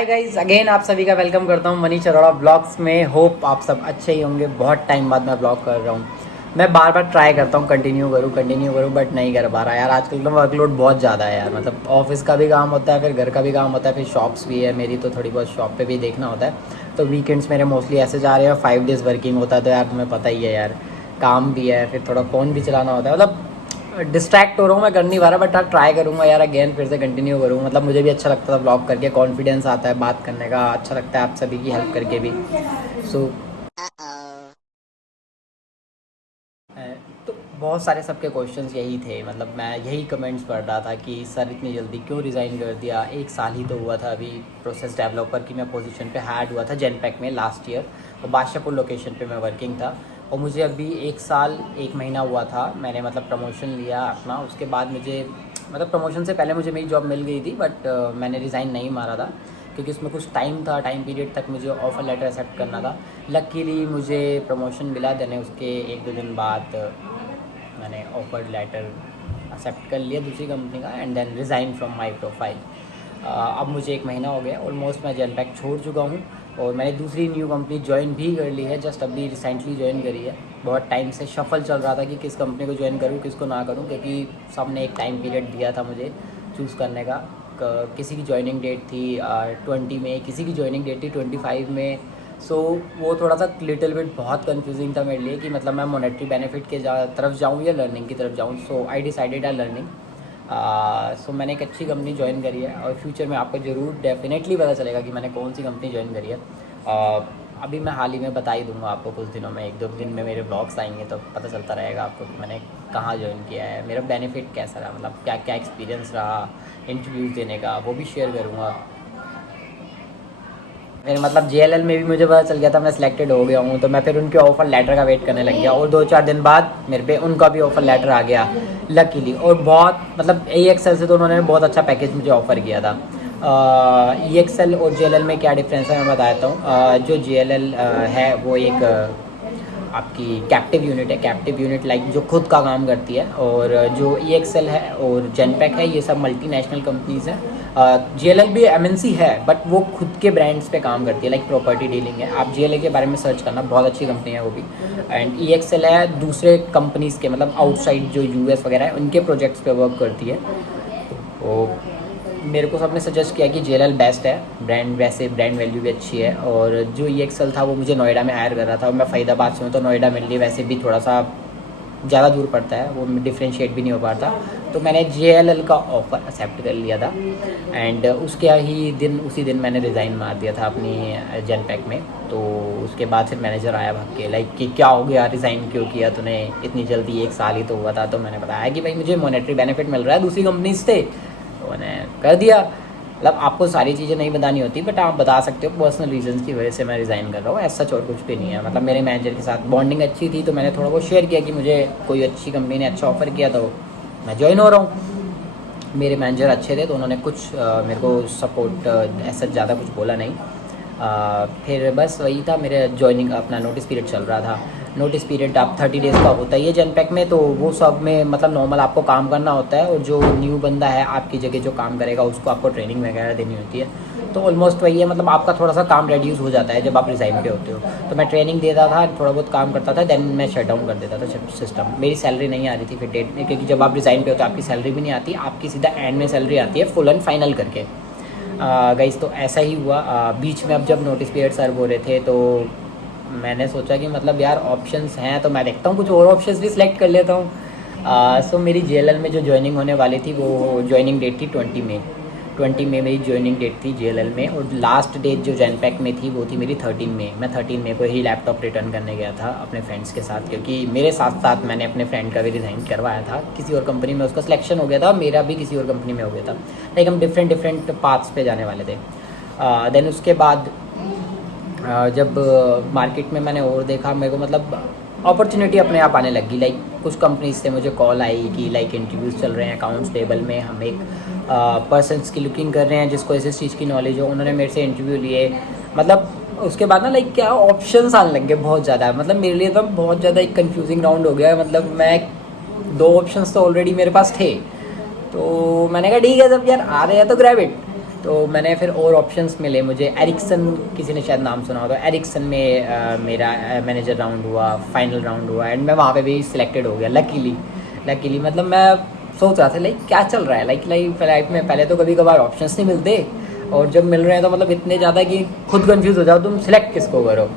Hi guys, again आप सभी का वेलकम करता हूँ मनीष अरोड़ा ब्लॉग्स में। होप आप सब अच्छे ही होंगे। बहुत टाइम बाद मैं ब्लॉग कर रहा हूँ। मैं बार बार ट्राई करता हूँ कंटिन्यू करूँ बट नहीं कर पा रहा यार। आजकल तो वर्कलोड बहुत ज़्यादा है यार। मतलब ऑफिस का भी काम होता है, फिर घर का भी काम होता है, फिर शॉप्स भी है मेरी, तो थोड़ी बहुत शॉप पे भी देखना होता है। तो वीकेंड्स मेरे मोस्टली ऐसे जा रहे हैं। 5 days वर्किंग होता है तो यार तुम्हें पता ही है यार, काम भी है, फिर थोड़ा फ़ोन भी चलाना होता है। मतलब डिस्ट्रैक्ट हो रहा हूँ, मैं कर नहीं पा रहा, बट हाँ ट्राई करूँगा यार अगेन फिर से कंटिन्यू करूँ। मतलब मुझे भी अच्छा लगता था ब्लॉग करके, कॉन्फिडेंस आता है बात करने का, अच्छा लगता है आप सभी की हेल्प करके भी। सो तो बहुत सारे सबके क्वेश्चंस यही थे। मतलब मैं यही कमेंट्स पढ़ रहा था कि सर इतनी जल्दी क्यों रिज़ाइन कर दिया। 1 साल ही तो हुआ था अभी प्रोसेस डेवलपर की मैं पोजीशन पे हैड हुआ था जेनपैक में लास्ट ईयर, और बादशाहपुर लोकेशन पे मैं वर्किंग था। और मुझे अभी 1 साल 1 महीना हुआ था, मैंने मतलब प्रमोशन लिया अपना। उसके बाद मुझे मतलब प्रमोशन से पहले मुझे मेरी जॉब मिल गई थी, बट मैंने रिज़ाइन नहीं मारा था क्योंकि उसमें कुछ टाइम था, टाइम पीरियड तक मुझे ऑफ़र लेटर एक्सेप्ट करना था। लकीली मुझे प्रमोशन मिला, देने उसके 1-2 दिन बाद मैंने ऑफर लेटर एक्सेप्ट कर लिया दूसरी कंपनी का, and then resign from my profile. अब मुझे 1 महीना हो गया ऑलमोस्ट, मैं जेनपैक छोड़ चुका हूँ और मैंने दूसरी न्यू कंपनी ज्वाइन भी कर ली है। जस्ट अभी रिसेंटली ज्वाइन करी है। बहुत टाइम से शफल चल रहा था कि किस कंपनी को ज्वाइन करूँ किसको ना करूँ, क्योंकि सबने एक टाइम पीरियड दिया था मुझे चूज़ करने का। किसी की ज्वाइनिंग डेट थी 20 में, किसी की ज्वाइनिंग डेट थी 25 में। सो वो थोड़ा सा लिटिल बिट बहुत कंफ्यूजिंग था मेरे लिए कि मतलब मैं मॉनेटरी बेनिफिट के तरफ जाऊँ या लर्निंग की तरफ जाऊँ। सो आई डिसाइडेड आ लर्निंग। सो मैंने एक अच्छी कंपनी ज्वाइन करी है और फ्यूचर में आपको ज़रूर डेफिनेटली पता चलेगा कि मैंने कौन सी कंपनी ज्वाइन करी है। अभी मैं हाल ही में बता ही दूंगा आपको, कुछ दिनों में, 1-2 दिन में मेरे ब्लॉग्स आएंगे तो पता चलता रहेगा आपको कि मैंने कहाँ ज्वाइन किया है, मेरा बेनिफिट कैसा रहा, मतलब क्या क्या एक्सपीरियंस रहा इंटरव्यूज़ देने का, वो भी शेयर करूँगा। फिर मतलब JLL में भी मुझे पता चल गया था मैं सिलेक्टेड हो गया हूँ, तो मैं फिर उनके ऑफ़र लेटर का वेट करने लग गया और 2-4 दिन बाद मेरे पे उनका भी ऑफ़र लेटर आ गया लकीली। और बहुत मतलब EXL से तो उन्होंने बहुत अच्छा पैकेज मुझे ऑफ़र किया था। EXL और JLL में क्या डिफरेंस है मैं बताता हूँ। जो JLL है वो एक आपकी कैप्टिव यूनिट है। कैप्टिव यूनिट लाइक जो खुद का काम करती है, और जो EXL है और जेनपैक है ये सब मल्टीनेशनल कंपनीज़ हैं। JLL भी MNC है बट वो खुद के ब्रांड्स पे काम करती है, लाइक प्रॉपर्टी डीलिंग है। आप JLL के बारे में सर्च करना, बहुत अच्छी कंपनी है वो भी। एंड EXL है दूसरे कंपनीज़ के, मतलब आउटसाइड जो US वगैरह है उनके प्रोजेक्ट्स पे वर्क करती है। तो मेरे को सबने सजेस्ट किया कि JLL बेस्ट है, ब्रांड वैसे ब्रांड वैल्यू भी अच्छी है। और जो EXL था वो मुझे नोएडा में हायर कर रहा था और मैं फ़रीदाबाद से हूँ, तो नोएडा मेरे लिए वैसे भी थोड़ा सा ज़्यादा दूर पड़ता है, वो डिफ्रेंशिएट भी नहीं हो पाता। तो मैंने JLL का ऑफ़र एक्सेप्ट कर लिया था एंड उसी दिन मैंने रिज़ाइन मार दिया था अपनी जेनपैक में। तो उसके बाद फिर मैनेजर आया भाग के, लाइक कि क्या हो गया, रिज़ाइन क्यों किया तूने इतनी जल्दी, 1 साल ही तो हुआ था। तो मैंने बताया कि भाई मुझे मॉनेटरी बेनिफिट मिल रहा है दूसरी कंपनी से, तो मैंने कर दिया। मतलब आपको सारी चीज़ें नहीं बतानी होती बट आप बता सकते हो पर्सनल रीजंस की वजह से मैं रिज़ाइन कर रहा हूँ, ऐसा और कुछ भी नहीं है। मतलब मेरे मैनेजर के साथ बॉन्डिंग अच्छी थी तो मैंने थोड़ा बहुत शेयर किया कि मुझे कोई अच्छी कंपनी ने अच्छा ऑफ़र किया तो मैं ज्वाइन हो रहा हूँ। मेरे मैनेजर अच्छे थे तो उन्होंने कुछ मेरे को सपोर्ट ऐसा ज़्यादा कुछ बोला नहीं। फिर बस वही था, मेरे जॉइनिंग अपना नोटिस पीरियड चल रहा था। नोटिस पीरियड आप 30 डेज़ का होता ही है जेनपैक में, तो वो सब में मतलब नॉर्मल आपको काम करना होता है, और जो न्यू बंदा है आपकी जगह जो काम करेगा उसको आपको ट्रेनिंग वगैरह देनी होती है। तो ऑलमोस्ट वही है, मतलब आपका थोड़ा सा काम रेड्यूस हो जाता है जब आप रिज़ाइन पे होते हो। तो मैं ट्रेनिंग देता था, थोड़ा बहुत काम करता था, देन मैं शट डाउन कर देता था सिस्टम। मेरी सैलरी नहीं आ रही थी फिर डेट में, क्योंकि जब आप रिज़ाइन पे होते हो आपकी सैलरी भी नहीं आती, आपकी सीधा एंड में सैलरी आती है फुल एंड फाइनल करके। गाइस तो ऐसा ही हुआ। बीच में अब जब नोटिस पीरियड सर्व हो रहे थे तो मैंने सोचा कि मतलब यार ऑप्शंस हैं तो मैं देखता हूँ कुछ और ऑप्शंस भी सिलेक्ट कर लेता हूँ। सो मेरी JLL में जो ज्वाइनिंग होने वाली थी वो ज्वाइनिंग डेट थी 20 मई। 20 मई मेरी ज्वाइनिंग डेट थी JLL में, और लास्ट डेट जो जेनपैक में थी वो थी मेरी 13 मई। मैं 13 मई को ही लैपटॉप रिटर्न करने गया था अपने फ्रेंड्स के साथ, क्योंकि मेरे साथ साथ मैंने अपने फ्रेंड का भी रिज़ाइन करवाया था किसी और कंपनी में, उसका सिलेक्शन हो गया था, मेरा भी किसी और कंपनी में हो गया था। लाइक हम डिफरेंट पाथ्स पे जाने वाले थे। देन उसके बाद जब मार्केट में मैंने और देखा, मेरे को मतलब अपॉर्चुनिटी अपने आप आने लगी। लाइक कुछ कंपनीज से मुझे कॉल आई कि लाइक इंटरव्यूज़ चल रहे हैं अकाउंट्स पेबल में, हम एक पर्सनस की लुकिंग कर रहे हैं जिसको इस चीज़ की नॉलेज हो। उन्होंने मेरे से इंटरव्यू लिए। मतलब उसके बाद ना लाइक क्या ऑप्शंस आने लग गए बहुत ज़्यादा। मतलब मेरे लिए तो बहुत ज़्यादा एक कन्फ्यूजिंग राउंड हो गया। मतलब मैं 2 ऑप्शंस तो ऑलरेडी मेरे पास थे, तो मैंने कहा ठीक है जब यार आ रहे हैं तो ग्रैब इट। तो मैंने फिर और ऑप्शंस मिले मुझे। एरिक्सन, किसी ने शायद नाम सुना हो तो, एरिक्सन में मेरा मैनेजर राउंड हुआ, फाइनल राउंड हुआ एंड मैं वहाँ पे भी सिलेक्टेड हो गया लकीली। मतलब मैं सोच रहा था लाइक क्या चल रहा है, लाइफ में पहले तो कभी कभार ऑप्शंस नहीं मिलते और जब मिल रहे हैं तो मतलब इतने ज़्यादा कि खुद कंफ्यूज हो जाओ तुम सिलेक्ट किसको करो।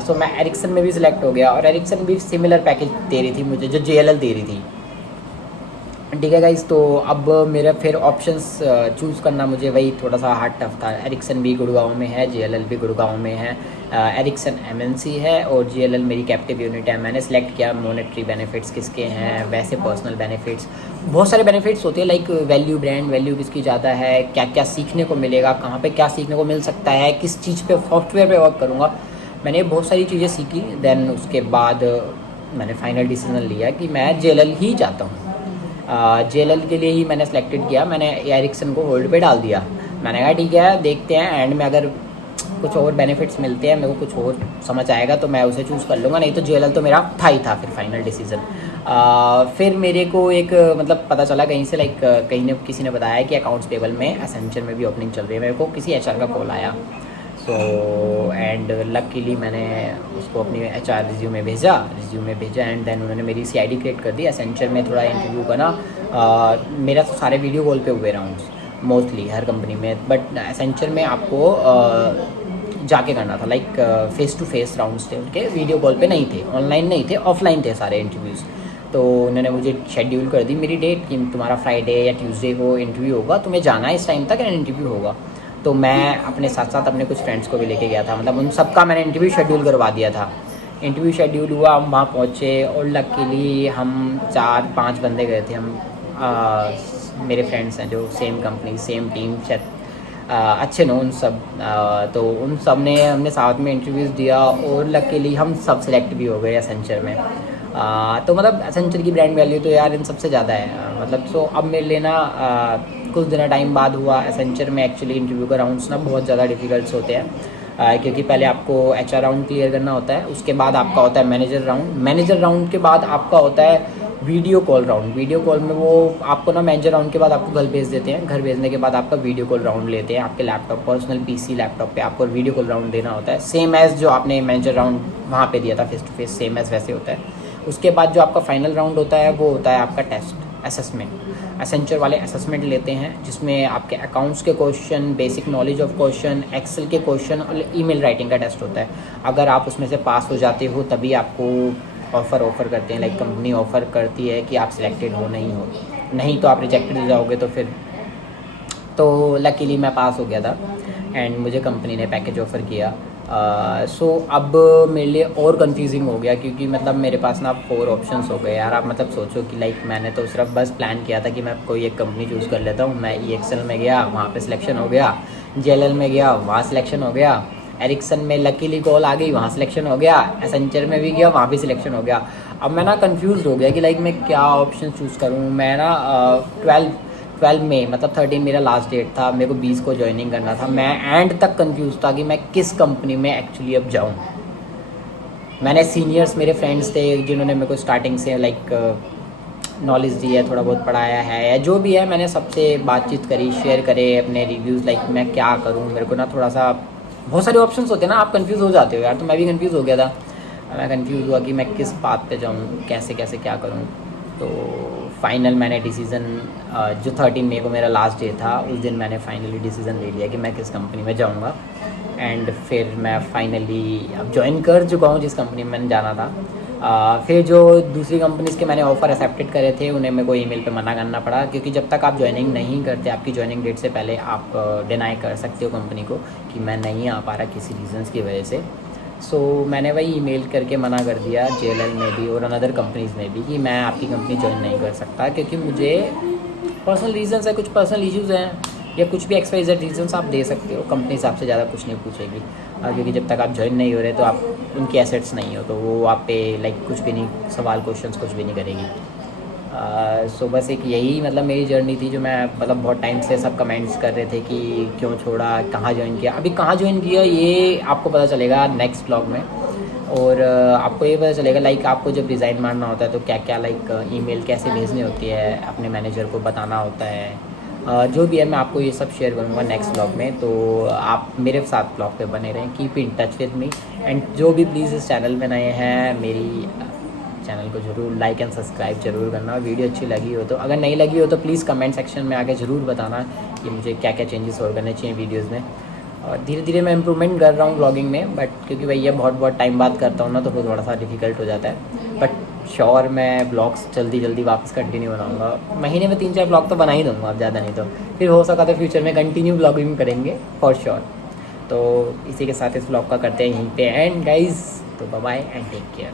सो मैं एरिक्सन में भी सिलेक्ट हो गया और एरिक्सन भी सिमिलर पैकेज दे रही थी मुझे जो JLL दे रही थी। ठीक है गाइस, तो अब मेरा फिर ऑप्शंस चूज़ करना मुझे वही थोड़ा सा हार्ड टफ था। एरिक्सन भी गुड़गांव में है, JLL भी गुड़गांव में है। एरिक्सन MNC है और JLL मेरी कैप्टिव यूनिट है। मैंने सेलेक्ट किया मॉनेटरी बेनिफिट्स किसके हैं, वैसे पर्सनल बेनिफिट्स, बहुत सारे बेनिफिट्स होते हैं लाइक वैल्यू, ब्रांड वैल्यू किसकी ज़्यादा है, क्या क्या सीखने को मिलेगा, कहाँ पर क्या सीखने को मिल सकता है, किस चीज़ पर सॉफ्टवेयर पर वर्क करूँगा। मैंने बहुत सारी चीज़ें सीखी। देन उसके बाद मैंने फाइनल डिसीजन लिया कि मैं JLL ही जाता हूँ। JLL के लिए ही मैंने सेलेक्टेड किया। मैंने एरिक्सन को होल्ड पे डाल दिया। मैंने कहा ठीक है देखते हैं, एंड में अगर कुछ और बेनिफिट्स मिलते हैं, मेरे को कुछ और समझ आएगा तो मैं उसे चूज़ कर लूँगा, नहीं तो JLL तो मेरा था ही था फिर फाइनल डिसीजन। फिर मेरे को एक मतलब पता चला कहीं से लाइक कहीं ने किसी ने बताया कि अकाउंट्स पेबल में एसेंचर में भी ओपनिंग चल रही है। मेरे को किसी HR का कॉल आया। सो एंड लकीली मैंने उसको अपनी HR रिज्यूमे भेजा एंड देन उन्होंने मेरी CID क्रिएट कर दी। एसेंचर में थोड़ा इंटरव्यू का ना मेरा तो सारे वीडियो कॉल पे हुए राउंड्स मोस्टली हर कंपनी में, बट एसेंचर में आपको जाके करना था like face to face rounds थे उनके, वीडियो कॉल पे नहीं थे, ऑनलाइन नहीं थे, ऑफलाइन थे सारे इंटरव्यूज़। तो उन्होंने मुझे शेड्यूल कर दी मेरी डेट कि तुम्हारा फ्राइडे या ट्यूसडे को इंटरव्यू होगा, तुम्हें जाना है इस टाइम तक एंड इंटरव्यू होगा। तो मैं अपने साथ साथ अपने कुछ फ्रेंड्स को भी लेके गया था, मतलब उन सबका मैंने इंटरव्यू शेड्यूल करवा दिया था। इंटरव्यू शेड्यूल हुआ, हम वहाँ पहुँचे और लकीली हम 4-5 बंदे गए थे। हम मेरे फ्रेंड्स हैं जो सेम कंपनी सेम टीम शायद अच्छे नो उन सब। तो उन सब ने हमने साथ में इंटरव्यूज़ दिया और लकीली हम सब सिलेक्ट भी हो गए एसेंचर में। तो मतलब एसेंचर की ब्रांड वैल्यू तो यार इन सबसे ज़्यादा है। मतलब सो अब मेरे लिए ना कुछ दिन टाइम बाद हुआ एसेंचर में एक्चुअली इंटरव्यू का राउंड्स ना बहुत ज़्यादा डिफ़िकल्ट्स होते हैं, क्योंकि पहले आपको HR राउंड क्लियर करना होता है, उसके बाद आपका होता है मैनेजर राउंड के बाद आपका होता है video call round. Video call में वो आपको ना मैनेजर राउंड के बाद आपको घर भेज देते हैं, घर भेजने के बाद आपका वीडियो कॉल राउंड लेते हैं आपके लैपटॉप, पर्सनल PC लैपटॉप पे आपको वीडियो कॉल राउंड देना होता है, सेम एज़ जो आपने मैनेजर राउंड वहाँ पे दिया था face to face, same as वैसे होता है। उसके बाद जो आपका फाइनल राउंड होता है वो होता है आपका टेस्ट असेसमेंट। एसेंचर वाले असेसमेंट लेते हैं जिसमें आपके अकाउंट्स के question, basic knowledge of question, Excel के क्वेश्चन और ईमेल राइटिंग का टेस्ट होता है। अगर आप उसमें से पास हो जाते हो तभी आपको ऑफ़र करते हैं, लाइक कंपनी ऑफ़र करती है कि आप सिलेक्टेड हो, नहीं तो आप रिजेक्टेड हो जाओगे। तो फिर तो लकीली मैं पास हो गया था एंड मुझे कंपनी ने पैकेज ऑफ़र किया। सो अब मेरे लिए और कंफ्यूजिंग हो गया क्योंकि मतलब मेरे पास ना 4 ऑप्शंस हो गए यार। आप मतलब सोचो कि लाइक मैंने तो सिर्फ बस प्लान किया था कि मैं कोई एक कंपनी चूज़ कर लेता हूँ। मैं EXL में गया, वहाँ पे सिलेक्शन हो गया, JLL में गया, वहाँ सिलेक्शन हो गया, एरिक्सन में लकीली कॉल आ गई, वहाँ सिलेक्शन हो गया, एसेंचर में भी गया, वहाँ भी सिलेक्शन हो गया। अब मैं ना कन्फ्यूज़ हो गया कि लाइक मैं क्या ऑप्शन चूज़ करूँ। मैं ना 12 मई मतलब 13 मेरा लास्ट डेट था, मेरे को 20 को ज्वाइनिंग करना था। मैं एंड तक कंफ्यूज था कि मैं किस कंपनी में एक्चुअली अब जाऊं। मैंने सीनियर्स मेरे फ्रेंड्स थे जिन्होंने मेरे को स्टार्टिंग से लाइक नॉलेज दी है, थोड़ा बहुत पढ़ाया है या जो भी है, मैंने सबसे बातचीत करी, शेयर करे अपने रिव्यूज़, लाइक मैं क्या करूँ। मेरे को ना थोड़ा सा बहुत सारे ऑप्शंस होते हैं ना, आप कंफ्यूज हो जाते हो यार। तो मैं भी कंफ्यूज हो गया था। मैं कंफ्यूज हुआ कि मैं किस बात पे जाऊँ, कैसे कैसे क्या करूँ। तो फाइनल मैंने डिसीज़न जो 13 मई को मेरा लास्ट डे था उस दिन मैंने फाइनली डिसीज़न ले लिया कि मैं किस कंपनी में जाऊंगा। एंड फिर मैं फाइनली अब ज्वाइन कर चुका हूँ जिस कंपनी में मैंने जाना था। फिर जो दूसरी कंपनीज़ के मैंने ऑफ़र एक्सेप्टेड करे थे उन्हें मेरे को ईमेल पे मना करना पड़ा, क्योंकि जब तक आप ज्वाइनिंग नहीं करते, आपकी ज्वाइनिंग डेट से पहले आप डिनाई कर सकते हो कंपनी को कि मैं नहीं आ पा रहा किसी रीज़न्स की वजह से। सो मैंने वही ईमेल करके मना कर दिया JLL में भी और अनदर कंपनीज़ में भी कि मैं आपकी कंपनी ज्वाइन नहीं कर सकता, क्योंकि मुझे पर्सनल रीज़न्स है, कुछ पर्सनल इश्यूज़ हैं या कुछ भी XYZ रीज़न्स आप दे सकते हो। कंपनी से आपसे ज़्यादा कुछ नहीं पूछेगी, क्योंकि जब तक आप ज्वाइन नहीं हो रहे तो आप उनकी एसेट्स नहीं हो, तो वो आप पे लाइक कुछ भी नहीं, सवाल क्वेश्चंस कुछ भी नहीं करेगी। सो बस एक यही मतलब मेरी जर्नी थी जो मैं मतलब बहुत टाइम से सब कमेंट्स कर रहे थे कि क्यों छोड़ा, कहाँ ज्वाइन किया। अभी कहाँ ज्वाइन किया ये आपको पता चलेगा नेक्स्ट व्लॉग में, और आपको ये पता चलेगा लाइक आपको जब रिज़ाइन मारना होता है तो क्या क्या लाइक ईमेल कैसे भेजनी होती है, अपने मैनेजर को बताना होता है, जो भी है मैं आपको ये सब शेयर करूँगा नेक्स्ट ब्लॉग में, तो आप मेरे साथ ब्लॉग पे बने रहें, keep in touch with me. And जो भी प्लीज़ इस चैनल में नए हैं, मेरी चैनल को ज़रूर लाइक एंड सब्सक्राइब जरूर करना। वीडियो अच्छी लगी हो तो, अगर नहीं लगी हो तो प्लीज़ कमेंट सेक्शन में आके ज़रूर बताना कि मुझे क्या क्या चेंजेस और करने चाहिए वीडियोज़ में। और धीरे धीरे मैं इम्प्रूवमेंट कर रहा हूँ ब्लॉगिंग में, बट क्योंकि भैया बहुत टाइम बाद करता हूँ ना, तो फिर थोड़ा सा डिफ़िकल्ट हो जाता है। बट श्योर मैं ब्लॉग्स जल्दी वापस कंटिन्यू बनाऊँगा। महीने में 3-4 ब्लॉग तो बना ही दूँगा, अब ज़्यादा नहीं तो फिर हो सका तो फ्यूचर में कंटिन्यू ब्लॉगिंग करेंगे फॉर श्योर। तो इसी के साथ इस ब्लॉग का करते हैं यहीं पे एंड गाइज़, तो bye bye and take care.